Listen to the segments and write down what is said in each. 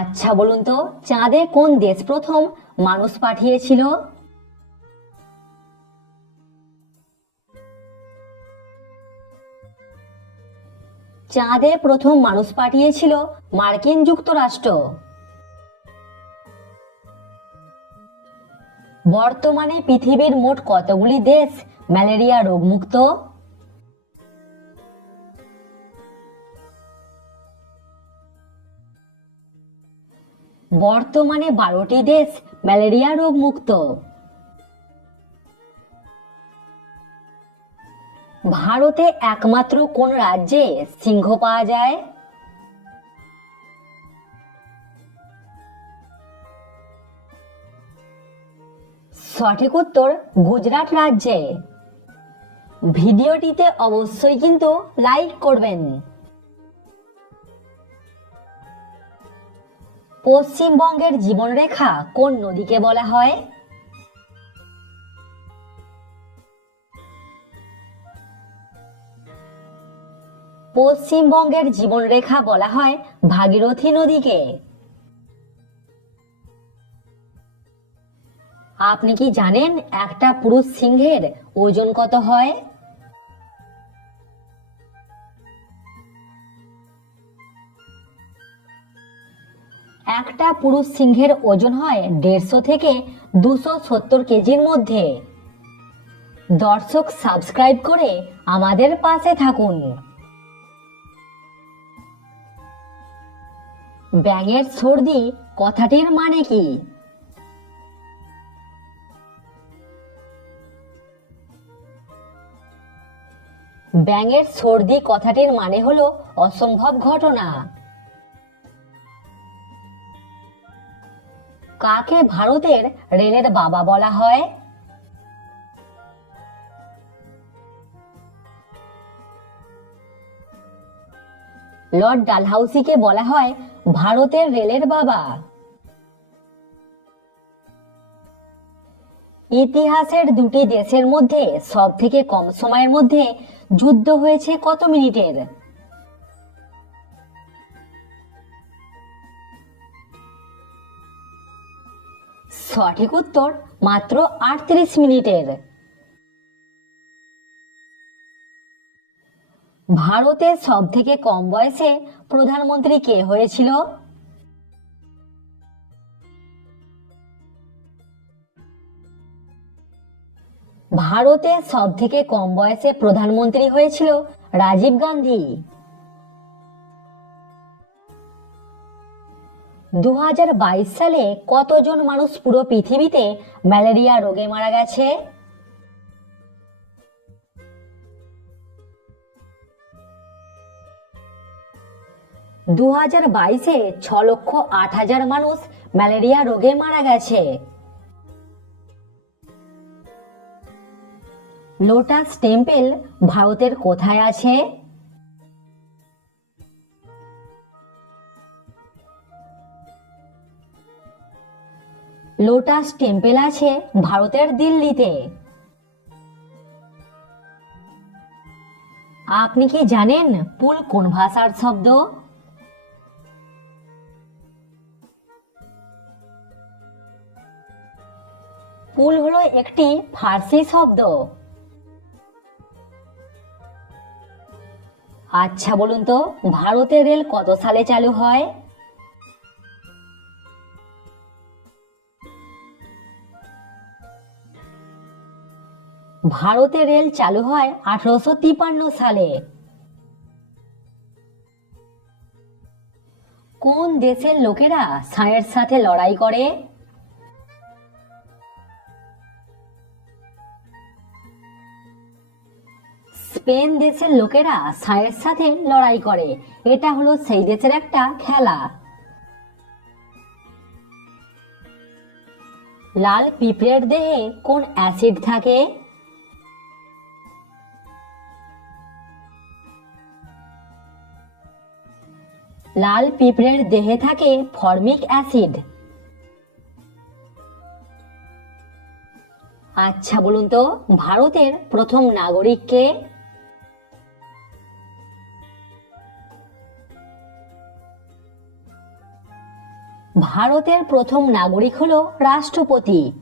আচ্ছা বলুন তো, চাঁদে কোন দেশ প্রথম মানুষ পাঠিয়েছিল? চাঁদে প্রথম মানুষ পাঠিয়েছিল মার্কিন যুক্তরাষ্ট্র। বর্তমানে পৃথিবীর মোট কতগুলি দেশ ম্যালেরিয়া রোগমুক্ত? বর্তমানে বারোটি দেশ ম্যালেরিয়া রোগ মুক্ত। ভারতে একমাত্র কোন রাজ্যে সিংহ পাওয়া যায়? সঠিক উত্তর গুজরাট রাজ্যে। ভিডিওটিতে অবশ্যই কিন্তু লাইক করবেন। পশ্চিমবঙ্গের জীবনরেখা কোন নদীকে বলা হয়? পশ্চিমবঙ্গের জীবনরেখা বলা হয় ভাগীরথী নদীকে। আপনি কি জানেন একটা পুরুষ সিংহের ওজন কত হয়? পুরুষ সিংহের ওজন হয় দেড়শো থেকে দুশো সত্তর কেজির মধ্যে। দর্শক সাবস্ক্রাইব করে আমাদের পাশে থাকুন। ব্যাঙের সর্দি কথাটির মানে কি? ব্যাঙের সর্দি কথাটির মানে হলো অসম্ভব ঘটনা। কাকে ভারতের রেলের বাবা বলা হয়? লর্ড ডালহাউসিকে বলা হয় ভারতের রেলের বাবা। ইতিহাসের দুটি দেশের মধ্যে সব থেকে কম সময়ের মধ্যে যুদ্ধ হয়েছে কত মিনিটের? সঠিক উত্তর মাত্র আটত্রিশ মিনিটের। ভারতের সব থেকে কম বয়সে প্রধানমন্ত্রী কে হয়েছিল? ভারতের সব থেকে কম বয়সে প্রধানমন্ত্রী হয়েছিল রাজীব গান্ধী। দু হাজার বাইশ সালে কতজন মানুষ পুরো পৃথিবীতে ম্যালেরিয়া রোগে মারা গেছে? দু হাজার বাইশে ছ লক্ষ আট হাজার মানুষ ম্যালেরিয়া রোগে মারা গেছে। লোটাস টেম্পেল ভারতের কোথায় আছে? লোটাস টেম্পেল আছে ভারতের দিল্লিতে। আপনি কি জানেন পুল কোন ভাষার শব্দ? পুল হলো একটি ফার্সি শব্দ। আচ্ছা বলুন তো, ভারতের রেল কত সালে চালু হয়? ভারতে রেল চালু হয় আঠারোশো তিপান্ন সালে। কোন দেশের লোকেরা সাঁয়ের সাথে লড়াই করে? স্পেন দেশের লোকেরা সাঁয়ের সাথে লড়াই করে। এটা হলো সেই দেশের একটা খেলা। লাল পিঁপড়ের দেহে কোন অ্যাসিড থাকে? লাল পিঁপড়ের দেহে থাকে ফর্মিক অ্যাসিড। আচ্ছা বলুন তো, ভারতের প্রথম নাগরিক কে? ভারতের প্রথম নাগরিক হলো রাষ্ট্রপতি।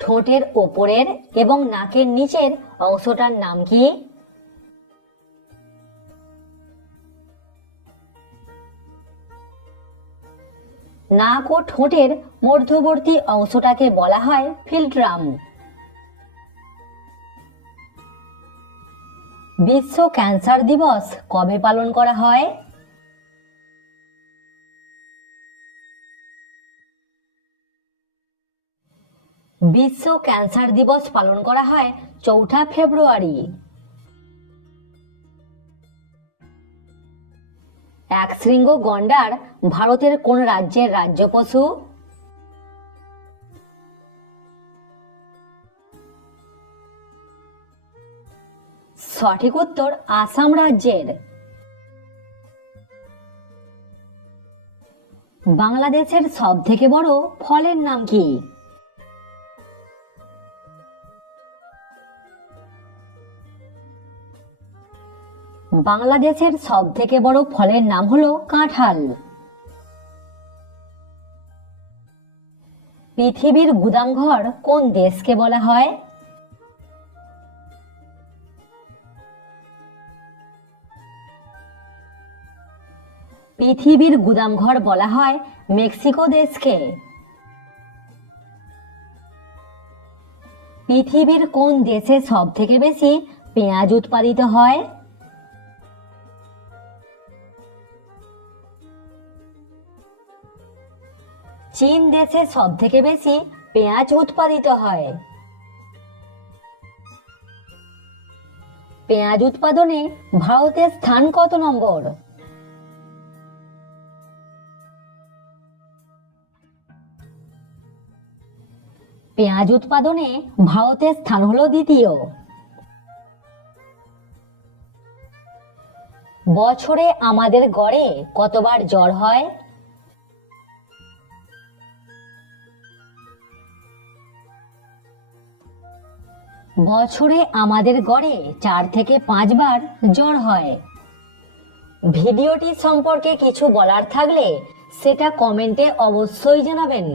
ঠোঁটের ওপরের এবং নাকের নিচের অংশটার নাম কি? নাক ও ঠোঁটের মধ্যবর্তী অংশটাকে বলা হয় ফিল্ট্রাম বিশ্ব ক্যান্সার দিবস কবে পালন করা হয়? বিশ্ব ক্যান্সার দিবস পালন করা হয় চৌঠা ফেব্রুয়ারি। এক শৃঙ্গ গন্ডার ভারতের কোন রাজ্যের রাজ্য পশু? সঠিক উত্তর আসাম রাজ্যের। বাংলাদেশের সব থেকে বড় ফলের নাম কি? বাংলাদেশের সব থেকে বড় ফলের নাম হলো কাঁঠাল। পৃথিবীর গুদামঘর কোন দেশকে বলা হয়? পৃথিবীর গুদামঘর বলা হয় মেক্সিকো দেশকে। পৃথিবীর কোন দেশে সব থেকে বেশি পেঁয়াজ উৎপাদিত হয়? চীন দেশে সব থেকে বেশি পেঁয়াজ উৎপাদিত হয়। পেঁয়াজ উৎপাদনে ভারতের স্থান কত নম্বর? পেঁয়াজ উৎপাদনে ভারতের স্থান হলো দ্বিতীয়। বছরে আমাদের গড়ে কতবার জ্বর হয়? বছরে আমাদের গড়ে চার থেকে পাঁচবার জ্বর হয়। ভিডিওটি সম্পর্কে কিছু বলার থাকলে সেটা কমেন্টে অবশ্যই জানাবেন।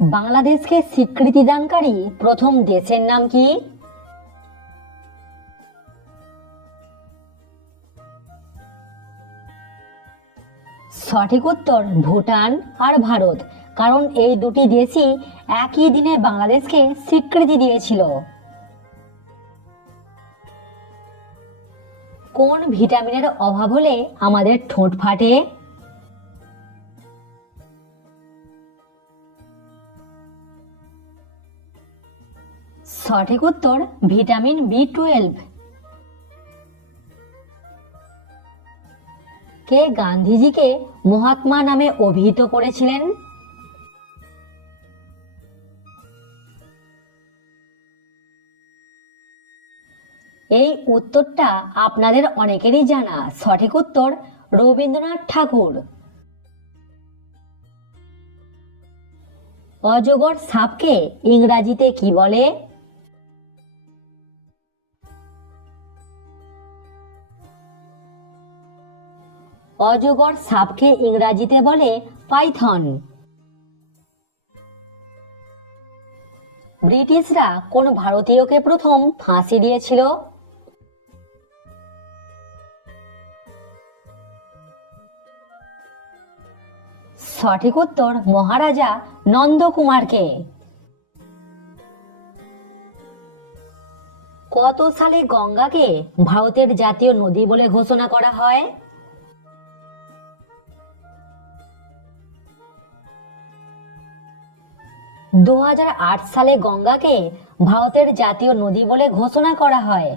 বাংলাদেশকে স্বীকৃতি দানকারী প্রথম দেশের নাম কি? সঠিক উত্তর, ভুটান আর ভারত। কারণ এই দুটি দেশই একই দিনে বাংলাদেশকে স্বীকৃতি দিয়েছিল। কোন ভিটামিনের অভাব হলে আমাদের ঠোঁট ফাটে? সঠিক উত্তর ভিটামিন বি টুয়েলভ। কে গান্ধীজিকে মহাত্মা নামে অভিহিত করেছিলেন? এই উত্তরটা আপনাদের অনেকেরই জানা। সঠিক উত্তর রবীন্দ্রনাথ ঠাকুর। অজগর সাপকে ইংরাজিতে কি বলে? অজগর সাপকে ইংরাজিতে বলে পাইথন। ব্রিটিশরা কোন ভারতীয়কে প্রথম ফাঁসি দিয়েছিল? সঠিক উত্তর মহারাজা নন্দকুমারকে। কত সালে গঙ্গাকে ভারতের জাতীয় নদী বলে ঘোষণা করা হয়? দু হাজার আট সালে গঙ্গাকে ভারতের জাতীয় নদী বলে ঘোষণা করা হয়।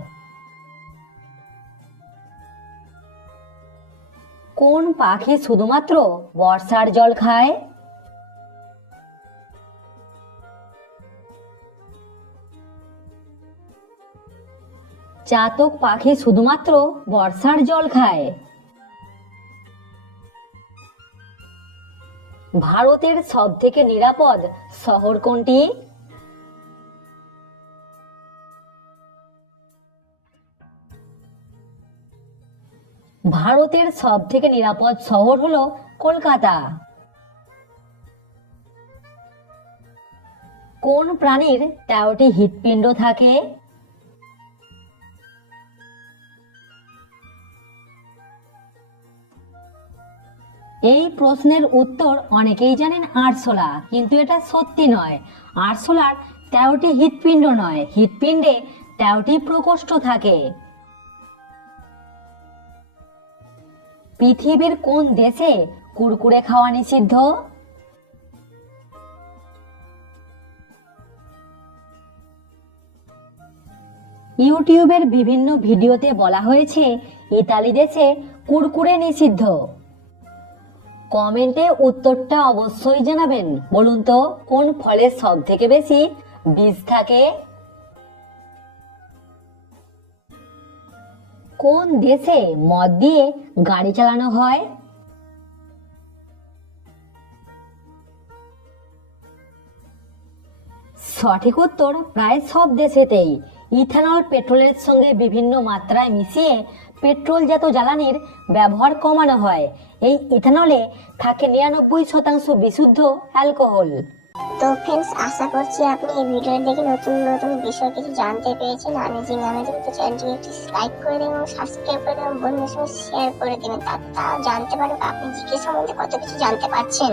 কোন পাখি শুধুমাত্র বর্ষার জল খায়? চাতক পাখি শুধুমাত্র বর্ষার জল খায়। ভারতের সব থেকে নিরাপদ শহর কোনটি? ভারতের সব থেকে নিরাপদ শহর হলো কলকাতা। কোন প্রাণীর তেরোটি হৃৎপিণ্ড থাকে? এই প্রশ্নের উত্তর অনেকেই জানেন আরশোলা, কিন্তু এটা সত্যি নয়। আরশোলার তেরোটি হৃৎপিণ্ড নয়। হৃৎপিণ্ডে তেরোটি প্রকোষ্ঠ থাকে। পৃথিবীর কোন দেশে কুরকুরে খাওয়া নিষিদ্ধ? ইউটিউবের বিভিন্ন ভিডিওতে বলা হয়েছে, ইতালি দেশে কুরকুরে নিষিদ্ধ। কমেন্টে উত্তরটা অবশ্যই জানাবেন। বলুন তো, কোন ফলের সব থেকে বেশি? বীজ থাকে কোন দেশে মদ দিয়ে গাড়ি চালানো হয়? সঠিক উত্তর প্রায় সব দেশেতেই। ইথানল পেট্রোলের সঙ্গে বিভিন্ন মাত্রায় মিশিয়ে পেট্রোলজাত জ্বালানির ব্যবহার কমানো হয়। এই ইথানলে থাকে নিরানব্বই শতাংশ বিশুদ্ধ অ্যালকোহল। তো ফ্রেন্ডস আশা করছি আপনি এই ভিডিও দেখে নতুন নতুন বিষয় কিছু জানতে পেরেছেন। আমি যে নামে কিন্তু চ্যানেলটিকে একটি লাইক করে দেবেন এবং সাবস্ক্রাইব করে দেবেন বন্ধুদের সঙ্গে শেয়ার করে দেবেন তা জানতে পারবেন আপনি জিকে সম্বন্ধে কত কিছু জানতে পারছেন।